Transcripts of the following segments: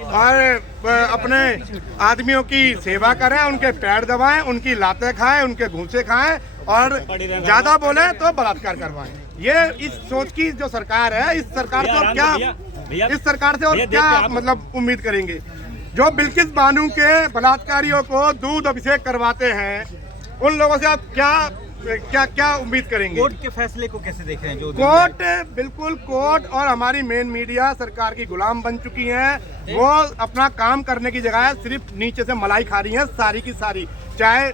और अपने आदमियों की सेवा करें, उनके पैर दबाएं, उनकी लातें खाएं, उनके घूंसे खाएं और ज्यादा बोले तो बलात्कार करवाएं। ये इस सोच की जो सरकार है, इस सरकार से क्या, इस सरकार से और क्या मतलब उम्मीद करेंगे? जो बिल्किस बानो के बलात्कारियों को दूध अभिषेक करवाते हैं, उन लोगों से आप क्या उम्मीद करेंगे? कोर्ट के फैसले को कैसे देख रहे हैं? जो कोर्ट, बिल्कुल कोर्ट और हमारी मेन मीडिया सरकार की गुलाम बन चुकी है। वो अपना काम करने की जगह सिर्फ नीचे से मलाई खा रही है सारी की सारी, चाहे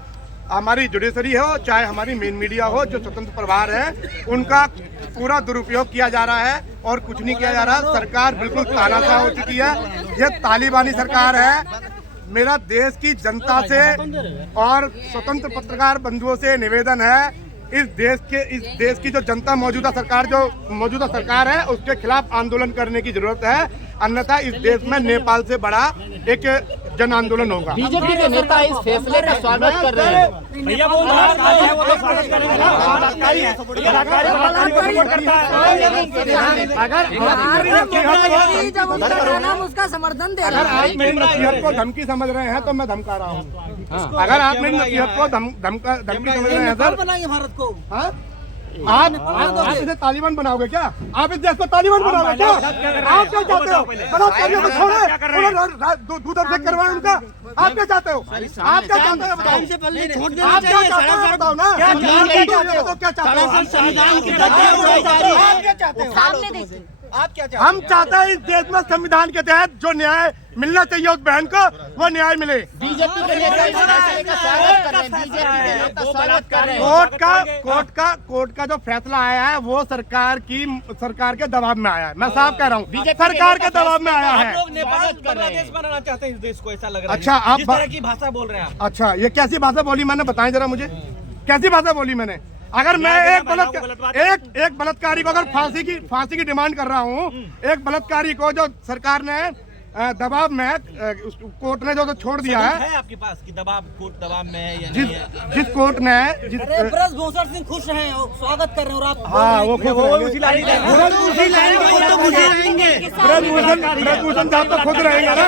हमारी जुडिशरी हो, चाहे हमारी मेन मीडिया हो, जो स्वतंत्र प्रभार है उनका पूरा दुरुपयोग किया जा रहा है और कुछ नहीं किया जा रहा। सरकार बिल्कुल तानाशाह हो चुकी है, ये तालिबानी सरकार है। मेरा देश की जनता से और स्वतंत्र पत्रकार बंधुओं से निवेदन है, इस देश की जो जनता मौजूदा सरकार है उसके खिलाफ आंदोलन करने की जरूरत है, अन्यथा इस देश में नेपाल से बड़ा एक जन आंदोलन होगा। बीजेपी के नेता इस फैसले का स्वागत कर रहे हैं। भैया बोल रहा है वो तो स्वागत करेगा। अगर उसका समर्थन दे रहा है, अगर आप मेरी नसीहत को धमकी समझ रहे हैं तो मैं धमका रहा हूँ। अगर आप मेरी नसीहत को धमकी समझ रहे हैं सर, बनाएंगे भारत को। आप इसे तालिबान बनाओगे क्या? आप इस देश को तालिबान बनाओगे क्या? आप क्या चाहते हो? बलात्कारियों को छोड़े, दूध अभिषेक करवाएं उनका। आप क्या चाहते हो? आप क्या चाहते हो बताओ? आप क्या चाहते हो बताओ ना? क्या चाहते हो? क्या चाहते हो? आप क्या चाहते हम चाहते हैं इस देश में संविधान के तहत जो न्याय मिलना चाहिए उस बहन को, वो न्याय मिले। बीजेपी के नेता इस फैसले का स्वागत कर रहे हैं। बीजेपी के नेता स्वागत कर रहे हैं। कोर्ट का जो फैसला आया है वो सरकार के दबाव में आया है। मैं साफ कह रहा हूँ, सरकार के दबाव में आया है। लोग नेपाल बांग्लादेश बनाना चाहते हैं इस देश को, ऐसा लग रहा है। अच्छा, आप जिस तरह की भाषा बोल रहे हैं आप। अच्छा, ये कैसी भाषा बोली मैंने, बताएं जरा मुझे, कैसी भाषा बोली मैंने? अगर मैं एक बलात्कारी को अगर फांसी की डिमांड कर रहा हूँ, एक बलात्कारी को जो सरकार ने दबाव में कोर्ट ने जो छोड़ दिया है आपके पास कि कोर्ट दबाव में है या नहीं है? जिस कोर्ट ने ब्रजभूषण सिंह खुश हैं, स्वागत कर रहे हैं और आप वो उसी लाइन ब्रजभूषण साहब तो खुद रहेंगे ना,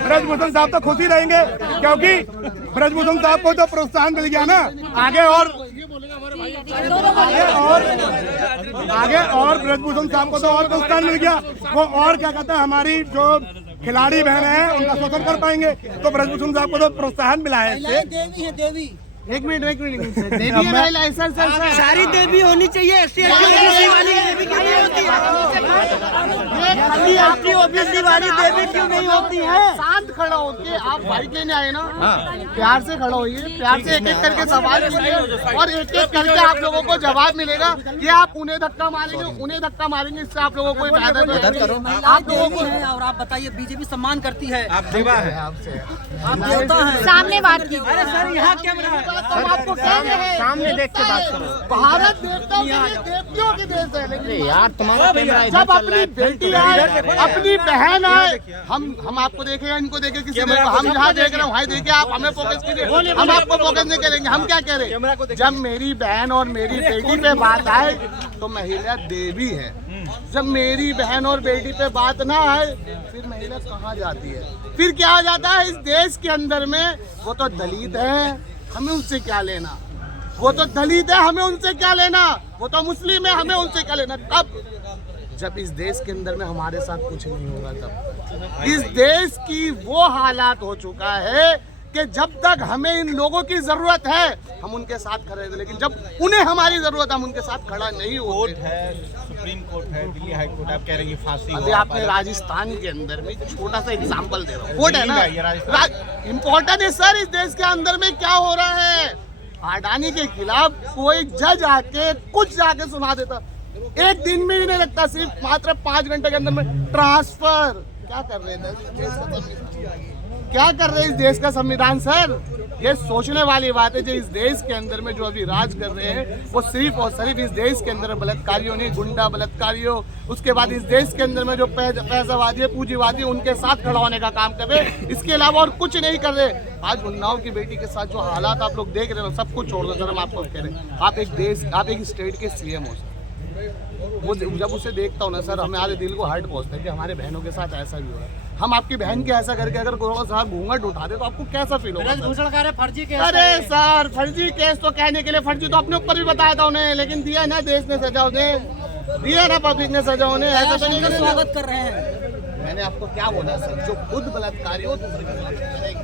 ब्रजभूषण साहब तो खुद ही रहेंगे, क्योंकि ब्रजभूषण साहब को जो प्रोत्साहन मिल गया ना, आगे और ब्रजभूषण साहब को तो और प्रोत्साहन मिल गया, वो और क्या कहते हैं, हमारी जो खिलाड़ी बहन है उनका शोषण कर पाएंगे। तो ब्रजभूषण साहब को तो प्रोत्साहन मिला है इससे। देवी है देवी। एक मिनट देवी है लाइसेंस सारी देवी होनी चाहिए। आपकी ओबीसी वाली देवी क्यों नहीं होती है? शांत खड़ा होके आप बाइक लेने आए ना, प्यार से खड़ा होइए, प्यार से एक एक करके सवाल कीजिए और एक एक करके आप लोगों को जवाब मिलेगा। ये आप उन्हें धक्का मारेंगे, इससे आप लोगों को कोई फायदा नहीं। आप लोगों को और आप बताइए, बीजेपी सम्मान करती है, आप देवा है, आप देवता हैं। सामने बात की। अरे सर, यहाँ कैमरा आपको कह रहे हैं, सामने देख के बात करो। भारत देवताओं देवतियों के देश है, लेकिन यार तुम्हारा जब अपनी बेटी आए, अपनी बहन आए, हम आपको देखे या इनको देखे किसी ने, हम जहाँ देख रहे हैं वहाँ देखिए, आप हमें फोकस कीजिए, हम आपको फोकस नहीं करेंगे। हम क्या कह रहे हैं, जब मेरी बहन और मेरी बेटी पे बात आए तो महिला देवी है, जब मेरी बहन और बेटी पे बात ना आए फिर महिला कहाँ जाती है? फिर क्या आ जाता है इस देश के अंदर में? वो तो दलित है, हमें उनसे क्या लेना? वो तो दलित है, हमें उनसे क्या लेना? वो तो मुस्लिम है, हमें उनसे क्या लेना? तब जब इस देश के अंदर में हमारे साथ कुछ नहीं होगा, तब इस देश की वो हालात हो चुका है कि जब तक हमें इन लोगों की जरूरत है हम उनके साथ खड़े हैं, लेकिन जब उन्हें हमारी जरूरत है हम उनके साथ खड़ा नहीं होते। कोर्ट है, सुप्रीम कोर्ट है, दिल्ली हाई कोर्ट, आप कह रहे हैं फांसी। अभी आपने राजस्थान के अंदर में छोटा सा एग्जांपल दे रहा हूँ, कोर्ट है ना, इम्पोर्टेंट है सर। इस देश के अंदर में क्या हो रहा है, अडानी के खिलाफ कोई जज आके कुछ जाके सुना देता, एक दिन में ही नहीं लगता, सिर्फ मात्र 5 घंटे के अंदर में ट्रांसफर। क्या कर रहे हैं, क्या कर रहे हैं इस देश का संविधान सर? ये सोचने वाली बात है। जो इस देश के अंदर में जो अभी राज कर रहे हैं वो सिर्फ और सिर्फ इस देश के अंदर बलात्कारियों नहीं, गुंडा बलात्कारियों, उसके बाद इस देश के अंदर में जो पैसावादी पूंजीवादी उनके साथ खड़ा होने का काम कर रहे, इसके अलावा और कुछ नहीं कर रहे। आज उन्नाव की बेटी के साथ जो हालात आप लोग देख रहे हो, सब कुछ छोड़ दो सर, हम आपको कह रहे हैं, आप एक स्टेट के CM हो सर। वो जब उसे देखता हूँ ना सर, हमारे दिल को हर्ट पहुँचता है कि हमारे बहनों के साथ ऐसा भी हो रहा है। हम आपकी बहन के ऐसा करके अगर थोड़ा सा घूंघट उठा दे तो आपको कैसा फील होगा? भूषण कह रहे फर्जी केस। अरे सर, फर्जी केस तो कहने के लिए, फर्जी तो अपने ऊपर भी बताया था उन्हें, लेकिन दिया ना देश ने सजा, उन्हें दिया ना पब्लिक ने सजा उन्हें। ऐसा तो नहीं स्वागत कर रहे हैं। मैंने आपको क्या बोला सर, जो खुद बलात्कारी हो दूसरे का बलात्कार करेगा।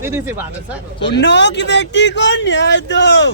सीधी सी बात है सर। उन्नाव की बेटी को न्याय दो।